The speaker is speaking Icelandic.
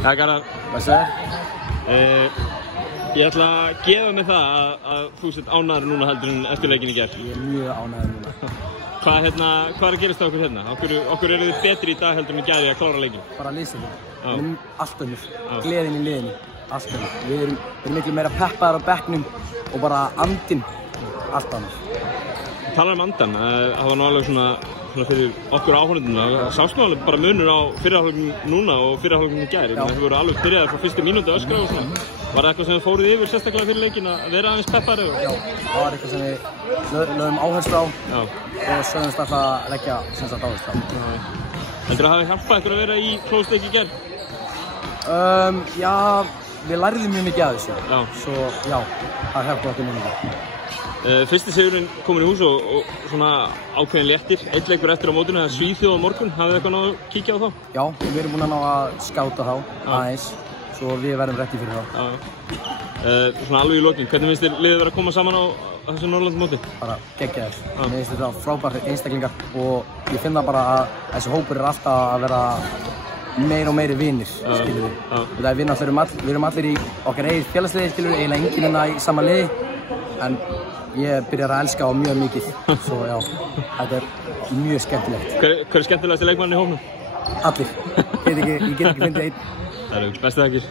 Ja, Garðar. Hvað segir? Ég ætla að gefa mig það að þú sett ánæður núna heldur en eftir leikinn í gerð. Ég mjög ánægður núna. Hvað er að gerast á okkur hérna? Okkur eru þið betri í dag heldur en í gerð í að klára leikinn? Bara liðstöðum. Við erum allt önnur. Gleðin í liðinni. Allt önnur. Við erum miklu meira peppaðar á bekknum og bara andinn. Allt önnur. Talar andan, það var nú alveg svona fyrir okkur áhorfendurna. Það sást nú alveg bara munur á fyrrihálfleikum núna og fyrrihálfleikum í gær. Þið voru alveg byrjaðir frá fyrstu mínútu öskra og svona. Var það eitthvað sem þið fóruð yfir sérstaklega fyrir leikinn að vera aðeins peppari? Já, það var eitthvað sem við lögðum áherslu á og sögðumst alltaf að leggja áherslu á. Heldur það hafi hjálpað ykkur að vera í close-leik í gær? Já, við lærðum mjög mikið af þessu. Já. Svo já, það hjálpaði okkur mjög mikið. Fyrsti sigurinn kominn í hús og svona ákveðin léttir. Einn leikur eftir á mótinu, það er Svíþjóð á morgun. Hafið þið eitthvað náðu að kíkja á þá? Já, við erum búin að ná að skáta þá aðeins, svo við verðum rétti fyrir þá. Svona alveg í lokin, hvernig finnst þér liðið vera að koma saman á þessu Norðurlandamóti? Bara geggjaðir. Mér finnst þetta frábærir einstaklingar og ég finn það bara að þessi hópur er alltaf að vera meira og meiri vinir, skilur við. Það er við erum allir í okkar eigin félagsliði, skilur við, eiginlega enginn hérna í sama liði, en ég byrjar að elska á mjög mikið, svo já, þetta er mjög skemmtilegt. Hver er skemmtilegasti leikmann í hópnum? Allir. Ég get ekki fundið einn. Það er bestu þakkir.